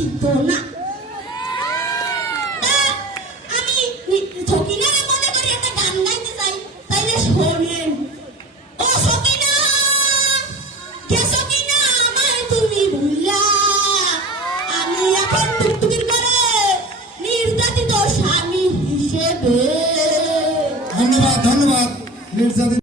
দিত না। আমি সকিনারে মনে করি একটা গান গাইতে চাই, তাইলে শোনেন। ও সকিনা, গেছো কিনা আমায় তুমি ভুলা, আমি এখন টুকটুকির করে নির্যাতিত স্বামী হিসেবে। ধন্যবাদ ধন্যবাদ নির্যাতিত